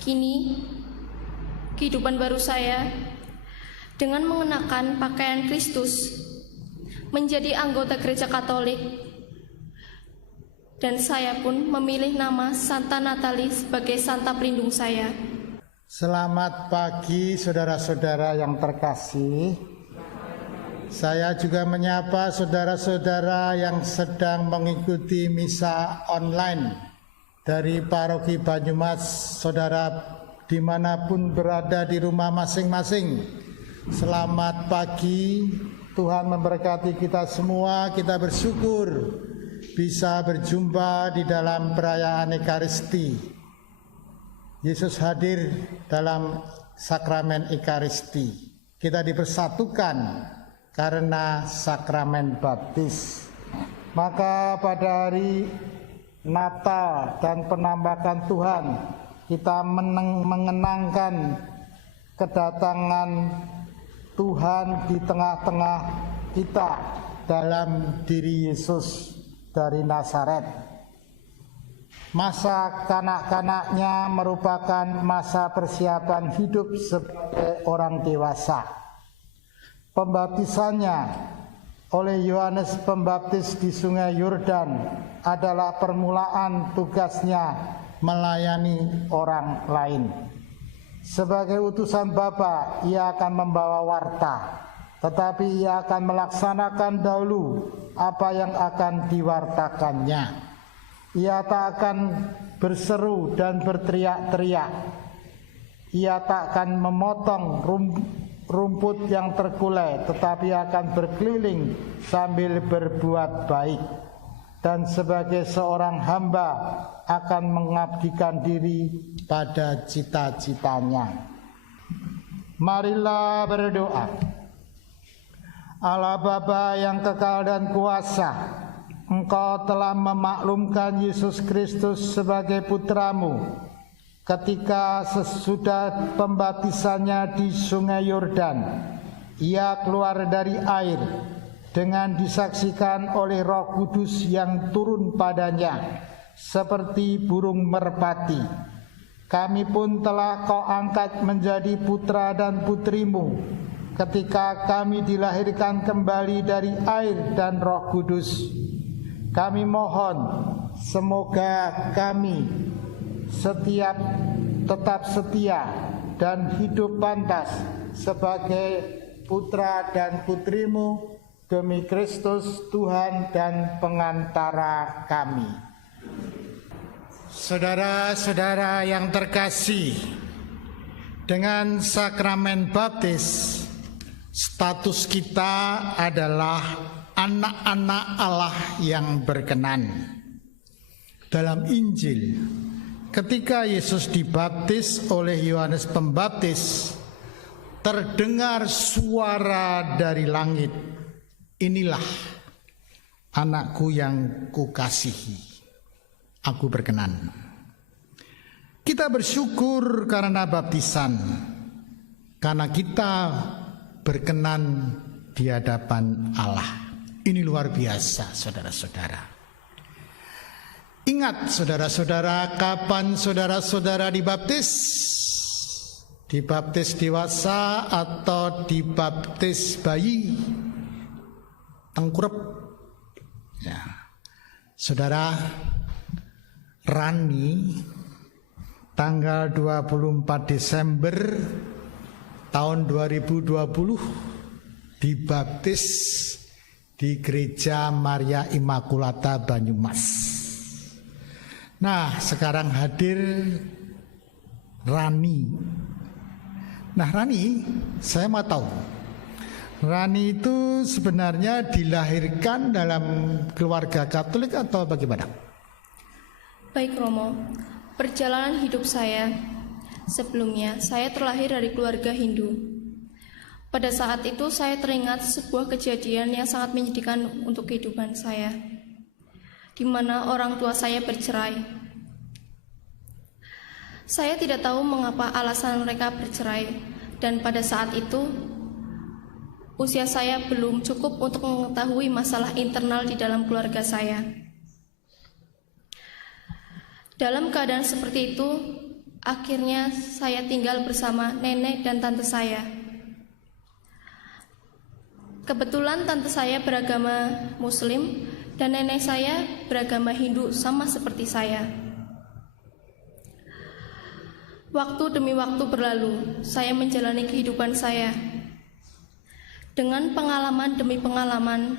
Kini, kehidupan baru saya dengan mengenakan pakaian Kristus, menjadi anggota gereja Katolik, dan saya pun memilih nama Santa Natalie sebagai santa pelindung saya. Selamat pagi saudara-saudara yang terkasih. Saya juga menyapa saudara-saudara yang sedang mengikuti misa online dari Paroki Banyumas, saudara dimanapun berada di rumah masing-masing. Selamat pagi, Tuhan memberkati kita semua. Kita bersyukur bisa berjumpa di dalam perayaan Ekaristi. Yesus hadir dalam sakramen Ekaristi. Kita dipersatukan karena sakramen baptis. Maka pada hari Natal dan penambahan Tuhan, kita mengenangkan kedatangan Tuhan di tengah-tengah kita dalam diri Yesus dari Nazaret. Masa kanak-kanaknya merupakan masa persiapan hidup sebagai orang dewasa. Pembaptisannya oleh Yohanes Pembaptis di Sungai Yordan adalah permulaan tugasnya melayani orang lain. Sebagai utusan Bapa, ia akan membawa warta, tetapi ia akan melaksanakan dahulu apa yang akan diwartakannya. Ia tak akan berseru dan berteriak-teriak. Ia tak akan memotong rumput yang terkulai, tetapi akan berkeliling sambil berbuat baik, dan sebagai seorang hamba akan mengabdikan diri pada cita-citanya. Marilah berdoa. Allah Bapa yang kekal dan kuasa, Engkau telah memaklumkan Yesus Kristus sebagai putramu ketika sesudah pembaptisannya di Sungai Yordan. Ia keluar dari air dengan disaksikan oleh Roh Kudus yang turun padanya seperti burung merpati. Kami pun telah Kau angkat menjadi putra dan putrimu ketika kami dilahirkan kembali dari air dan Roh Kudus. Kami mohon semoga kami tetap setia dan hidup pantas sebagai putra dan putrimu demi Kristus Tuhan dan pengantara kami. Saudara-saudara yang terkasih, dengan sakramen baptis, status kita adalah anak-anak Allah yang berkenan. Dalam Injil, ketika Yesus dibaptis oleh Yohanes Pembaptis, terdengar suara dari langit, "Inilah anakku yang kukasihi, aku berkenan." Kita bersyukur karena baptisan, karena kita berkenan di hadapan Allah. Ini luar biasa, saudara-saudara. Ingat, saudara-saudara, kapan saudara-saudara dibaptis? Dibaptis dewasa atau dibaptis bayi? Tengkurep. Ya. Saudara Rani tanggal 24 Desember tahun 2020 dibaptis di Gereja Maria Immaculata Banyumas. Nah, sekarang hadir Rani. Nah, Rani, saya mau tahu, Rani itu sebenarnya dilahirkan dalam keluarga Katolik atau bagaimana? Baik Romo, perjalanan hidup saya sebelumnya, saya terlahir dari keluarga Hindu. Pada saat itu saya teringat sebuah kejadian yang sangat menyedihkan untuk kehidupan saya, di mana orang tua saya bercerai. Saya tidak tahu mengapa alasan mereka bercerai, dan pada saat itu usia saya belum cukup untuk mengetahui masalah internal di dalam keluarga saya. Dalam keadaan seperti itu, Akhirnya saya tinggal bersama nenek dan tante saya. Kebetulan tante saya beragama Muslim dan nenek saya beragama Hindu sama seperti saya. Waktu demi waktu berlalu, saya menjalani kehidupan saya. Dengan pengalaman demi pengalaman,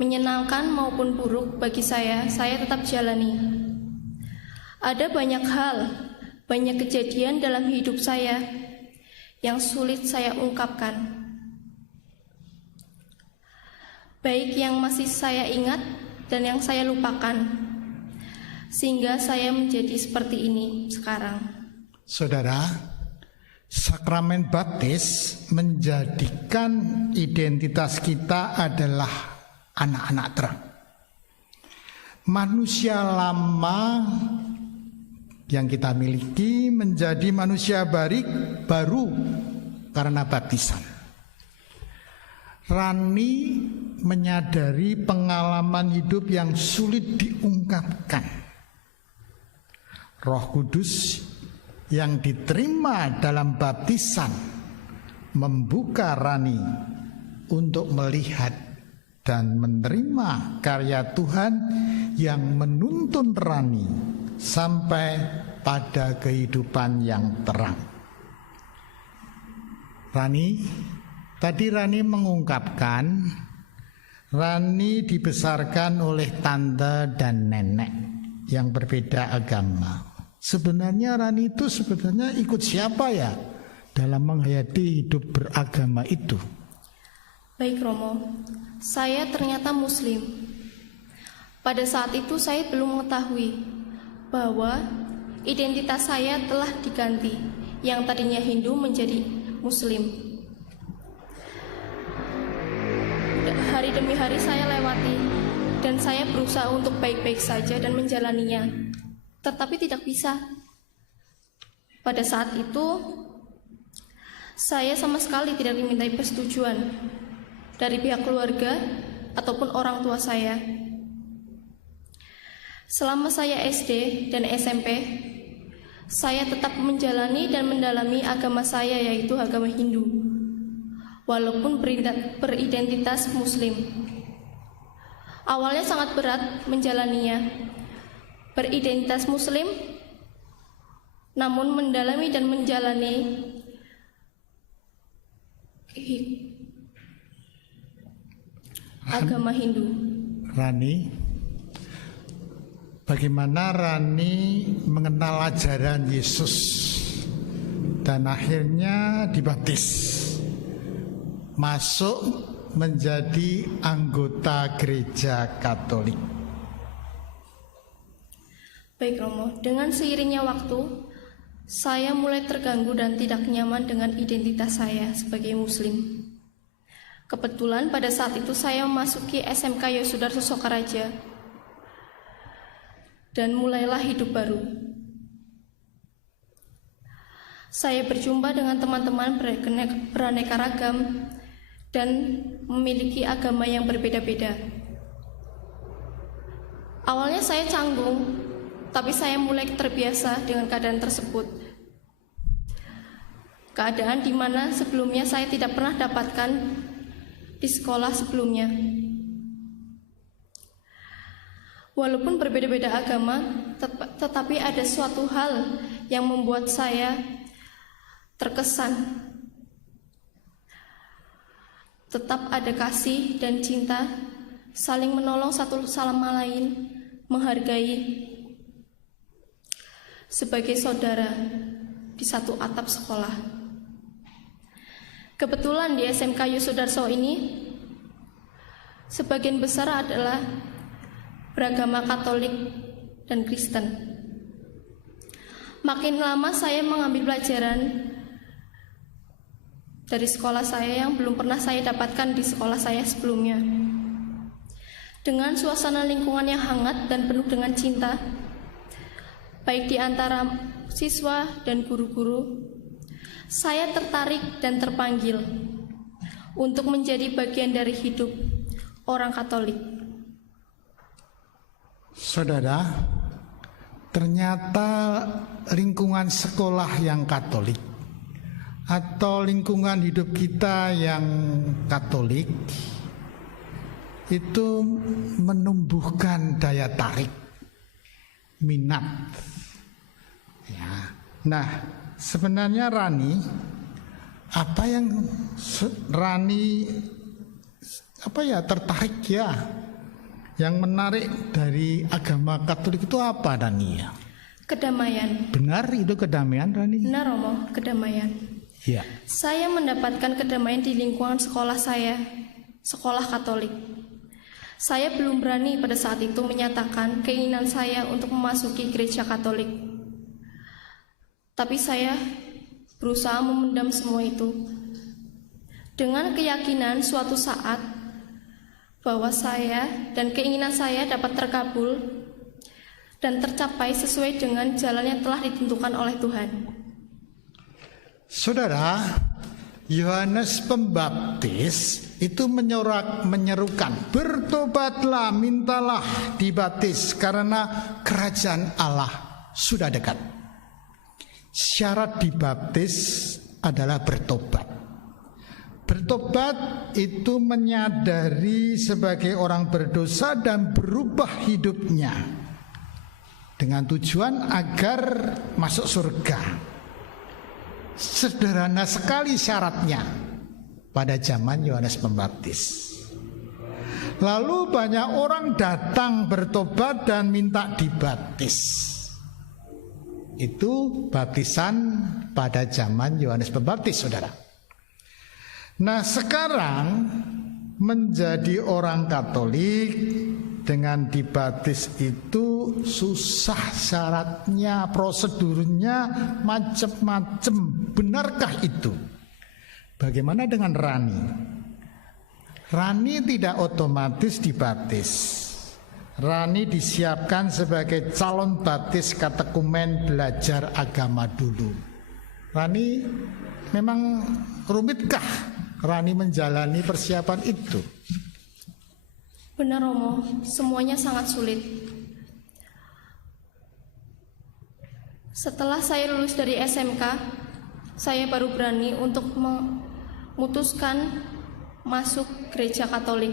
menyenangkan maupun buruk bagi saya tetap jalani. Ada banyak hal, banyak kejadian dalam hidup saya yang sulit saya ungkapkan. Baik yang masih saya ingat dan yang saya lupakan, sehingga saya menjadi seperti ini sekarang. Saudara, sakramen baptis menjadikan identitas kita adalah anak-anak terang. Manusia lama yang kita miliki menjadi manusia baru karena baptisan. Rani menyadari pengalaman hidup yang sulit diungkapkan. Roh Kudus yang diterima dalam baptisan membuka Rani untuk melihat dan menerima karya Tuhan yang menuntun Rani sampai pada kehidupan yang terang. Tadi Rani mengungkapkan, Rani dibesarkan oleh tante dan nenek yang berbeda agama. Sebenarnya Rani itu ikut siapa ya dalam menghayati hidup beragama itu? Baik Romo, saya ternyata Muslim. Pada saat itu saya belum mengetahui bahwa identitas saya telah diganti, yang tadinya Hindu menjadi Muslim. Hari demi hari saya lewati, dan saya berusaha untuk baik-baik saja dan menjalaninya. Tetapi tidak bisa. Pada saat itu, saya sama sekali tidak dimintai persetujuan dari pihak keluarga ataupun orang tua saya. Selama saya SD dan SMP, saya tetap menjalani dan mendalami agama saya, yaitu agama Hindu, walaupun beridentitas Muslim. Awalnya sangat berat menjalaninya, beridentitas Muslim, namun mendalami dan menjalani agama Hindu. Rani, bagaimana Rani mengenal ajaran Yesus dan akhirnya dibaptis, masuk menjadi anggota gereja Katolik? Baik Romo, dengan seiringnya waktu, saya mulai terganggu dan tidak nyaman dengan identitas saya sebagai Muslim. Kebetulan pada saat itu saya memasuki SMK Yosudarso Sokaraja, dan mulailah hidup baru. Saya berjumpa dengan teman-teman beraneka ragam dan memiliki agama yang berbeda-beda. Awalnya saya canggung, tapi saya mulai terbiasa dengan keadaan tersebut. Keadaan di mana sebelumnya saya tidak pernah dapatkan di sekolah sebelumnya. Walaupun berbeda-beda agama, tetapi ada suatu hal yang membuat saya terkesan. Tetap ada kasih dan cinta, saling menolong satu sama lain, menghargai sebagai saudara di satu atap sekolah. Kebetulan di SMK Yosudarso ini sebagian besar adalah beragama Katolik dan Kristen. Makin lama saya mengambil pelajaran dari sekolah saya yang belum pernah saya dapatkan di sekolah saya sebelumnya. Dengan suasana lingkungan yang hangat dan penuh dengan cinta, baik di antara siswa dan guru-guru, saya tertarik dan terpanggil untuk menjadi bagian dari hidup orang Katolik. Saudara, ternyata lingkungan sekolah yang Katolik atau lingkungan hidup kita yang Katolik itu menumbuhkan daya tarik, minat. Ya. Nah, sebenarnya Rani, apa yang Rani tertarik ya? Yang menarik dari agama Katolik itu apa, Rani ya? Kedamaian. Benar itu kedamaian, Rani? Benar, Romo, kedamaian. Ya. Saya mendapatkan kedamaian di lingkungan sekolah saya, sekolah Katolik. Saya belum berani pada saat itu menyatakan keinginan saya untuk memasuki gereja Katolik. Tapi saya berusaha memendam semua itu dengan keyakinan suatu saat bahwa saya dan keinginan saya dapat terkabul dan tercapai sesuai dengan jalan yang telah ditentukan oleh Tuhan. Saudara, Yohanes Pembaptis itu menyerukan, bertobatlah, mintalah dibaptis karena kerajaan Allah sudah dekat. Syarat dibaptis adalah bertobat. Bertobat itu menyadari sebagai orang berdosa dan berubah hidupnya dengan tujuan agar masuk surga. Sederhana sekali syaratnya pada zaman Yohanes Pembaptis. Lalu banyak orang datang bertobat dan minta dibaptis. Itu baptisan pada zaman Yohanes Pembaptis, saudara. Nah, sekarang menjadi orang Katolik dengan dibaptis itu susah syaratnya, prosedurnya macam-macam. Benarkah itu? Bagaimana dengan Rani? Rani tidak otomatis dibaptis. Rani disiapkan sebagai calon baptis katekumen belajar agama dulu. Rani, memang rumitkah Rani menjalani persiapan itu? Benar, Romo, semuanya sangat sulit. Setelah saya lulus dari SMK, saya baru berani untuk memutuskan masuk gereja Katolik.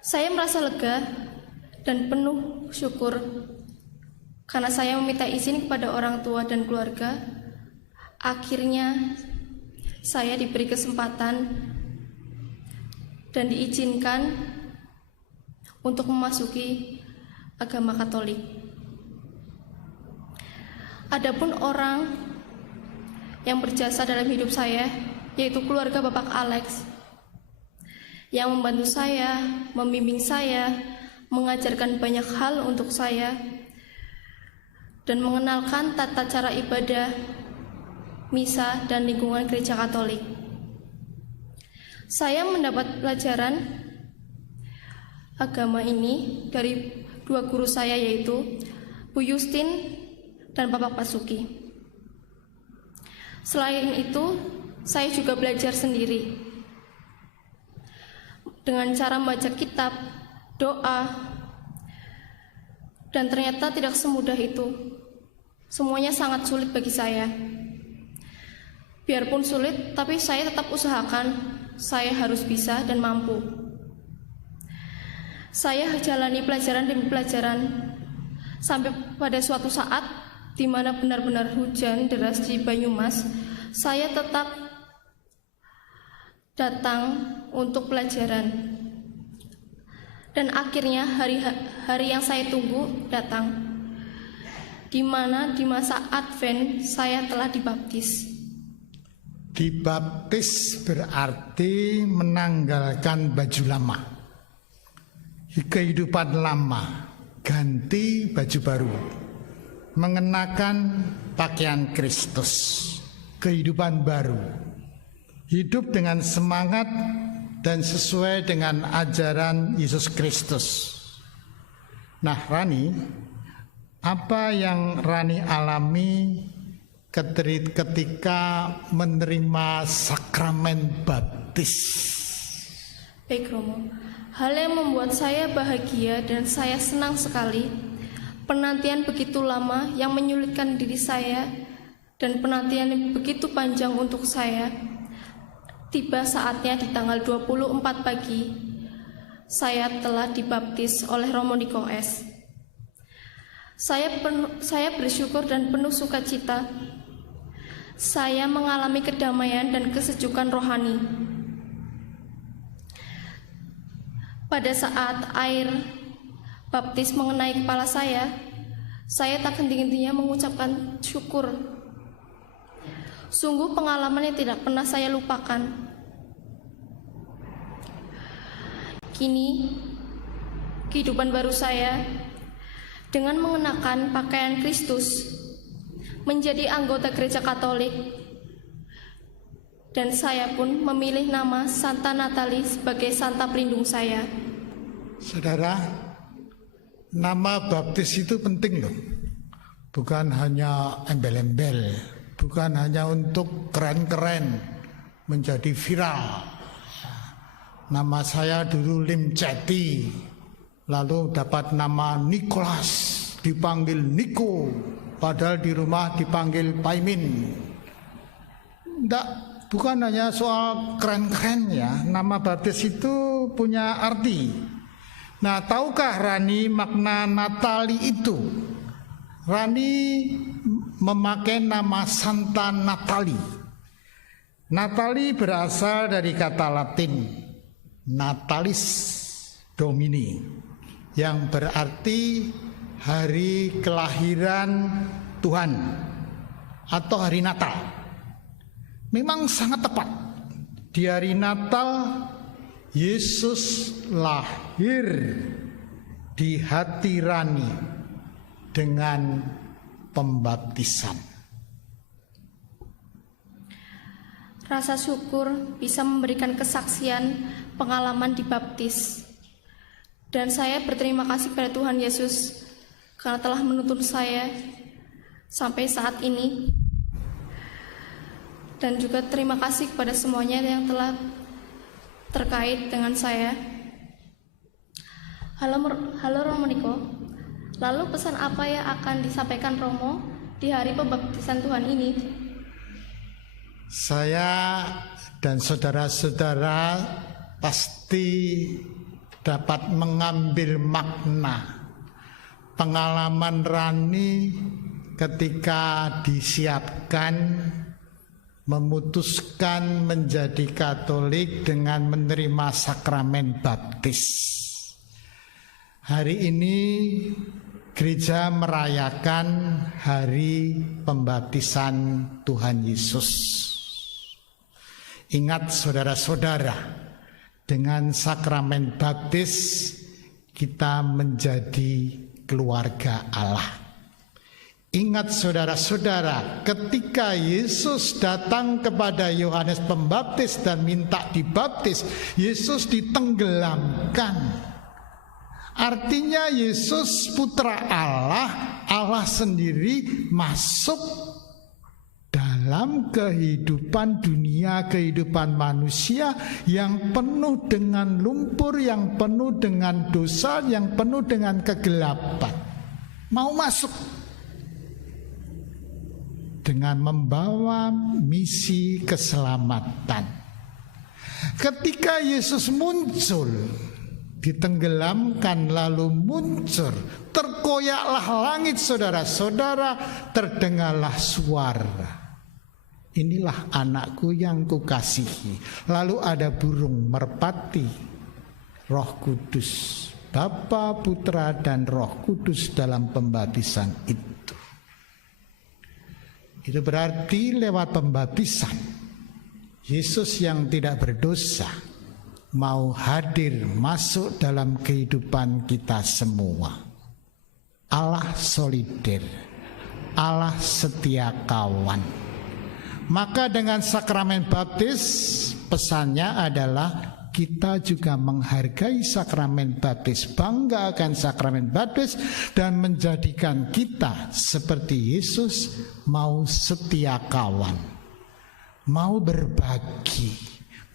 Saya merasa lega dan penuh syukur karena saya meminta izin kepada orang tua dan keluarga. Akhirnya saya diberi kesempatan dan diizinkan untuk memasuki agama Katolik. Adapun orang yang berjasa dalam hidup saya, yaitu keluarga Bapak Alex, yang membantu saya, membimbing saya, mengajarkan banyak hal untuk saya, dan mengenalkan tata cara ibadah, misa, dan lingkungan gereja Katolik. Saya mendapat pelajaran agama ini dari dua guru saya, yaitu Bu Justin dan Bapak Pasuki. Selain itu, saya juga belajar sendiri dengan cara membaca kitab, doa, dan ternyata tidak semudah itu. Semuanya sangat sulit bagi saya. Biarpun sulit, tapi saya tetap usahakan. Saya harus bisa dan mampu. Saya jalani pelajaran demi pelajaran sampai pada suatu saat di mana benar-benar hujan deras di Banyumas, saya tetap datang untuk pelajaran. Dan akhirnya hari yang saya tunggu datang, di mana di masa Advent saya telah dibaptis. Dibaptis berarti menanggalkan baju lama, kehidupan lama, ganti baju baru, mengenakan pakaian Kristus, kehidupan baru, hidup dengan semangat dan sesuai dengan ajaran Yesus Kristus. Nah, Rani, apa yang Rani alami ketika menerima sakramen baptis? Baik, Romo, hal yang membuat saya bahagia dan saya senang sekali Penantian begitu lama yang menyulitkan diri saya dan penantian yang begitu panjang untuk saya. Tiba saatnya di tanggal 24 pagi, saya telah dibaptis oleh Romo Niko S. Saya bersyukur dan penuh sukacita. Saya mengalami kedamaian dan kesejukan rohani. Pada saat air baptis mengenai kepala saya tak henti-hentinya mengucapkan syukur. Sungguh pengalaman yang tidak pernah saya lupakan. Kini, kehidupan baru saya dengan mengenakan pakaian Kristus, menjadi anggota gereja Katolik, dan saya pun memilih nama Santa Natalie sebagai santa pelindung saya. Saudara, nama baptis itu penting loh. Bukan hanya embel-embel, bukan hanya untuk keren-keren, menjadi viral. Nama saya dulu Lim Ceti, lalu dapat nama Nicholas, dipanggil Niko, padahal di rumah dipanggil Paimin. Bukan hanya soal keren-keren ya, nama baptis itu punya arti. Nah, tahukah Rani makna Natali itu? Rani memakai nama Santa Natalie. Natalie berasal dari kata Latin Natalis Domini, yang berarti hari kelahiran Tuhan atau hari Natal. Memang sangat tepat. Di hari Natal Yesus lahir di hati Rani dengan pembaptisan. Rasa syukur bisa memberikan kesaksian pengalaman dibaptis. Dan saya berterima kasih kepada Tuhan Yesus karena telah menuntun saya sampai saat ini. Dan juga terima kasih kepada semuanya yang telah terkait dengan saya. Halo Romo Niko. Lalu pesan apa yang akan disampaikan Romo di hari pembaptisan Tuhan ini? Saya dan saudara-saudara pasti dapat mengambil makna pengalaman Rani ketika disiapkan memutuskan menjadi Katolik dengan menerima sakramen baptis. Hari ini gereja merayakan hari pembaptisan Tuhan Yesus. Ingat saudara-saudara, dengan sakramen baptis kita menjadi keluarga Allah. Ingat saudara-saudara, ketika Yesus datang kepada Yohanes Pembaptis dan minta dibaptis, Yesus ditenggelamkan. Artinya Yesus putra Allah, Allah sendiri masuk dalam kehidupan dunia, kehidupan manusia yang penuh dengan lumpur, yang penuh dengan dosa, yang penuh dengan kegelapan. Mau masuk dengan membawa misi keselamatan. Ketika Yesus muncul, ditenggelamkan lalu muncul, terkoyaklah langit saudara-saudara, terdengarlah suara, inilah anakku yang kukasihi. Lalu ada burung merpati, Roh Kudus, Bapa, Putra dan Roh Kudus dalam pembaptisan itu. Itu berarti lewat pembaptisan Yesus yang tidak berdosa mau hadir masuk dalam kehidupan kita semua. Allah solider, Allah setia kawan. Maka dengan sakramen baptis pesannya adalah kita juga menghargai sakramen baptis, bangga akan sakramen baptis, dan menjadikan kita seperti Yesus mau setia kawan, mau berbagi,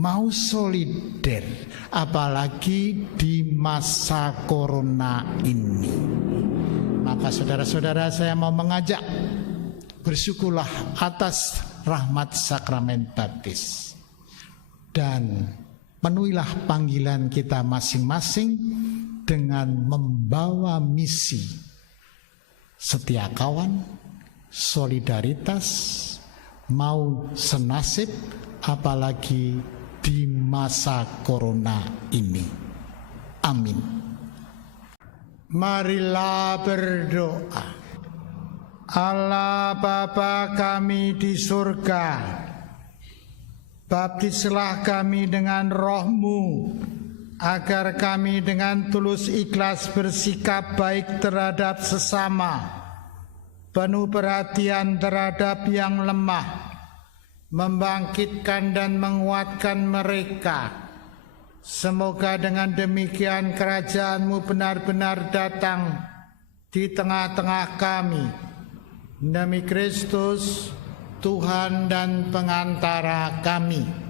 mau solider, apalagi di masa corona ini. Maka saudara-saudara, saya mau mengajak bersyukurlah atas rahmat sakramen baptis, dan penuhilah panggilan kita masing-masing dengan membawa misi setia kawan, solidaritas, mau senasib, apalagi di masa corona ini. Amin. Marilah berdoa. Allah Bapa kami di surga, baptislah kami dengan Roh-Mu, agar kami dengan tulus ikhlas bersikap baik terhadap sesama, penuh perhatian terhadap yang lemah, membangkitkan dan menguatkan mereka. Semoga dengan demikian kerajaan-Mu benar-benar datang di tengah-tengah kami. Demi Kristus, Tuhan dan pengantara kami.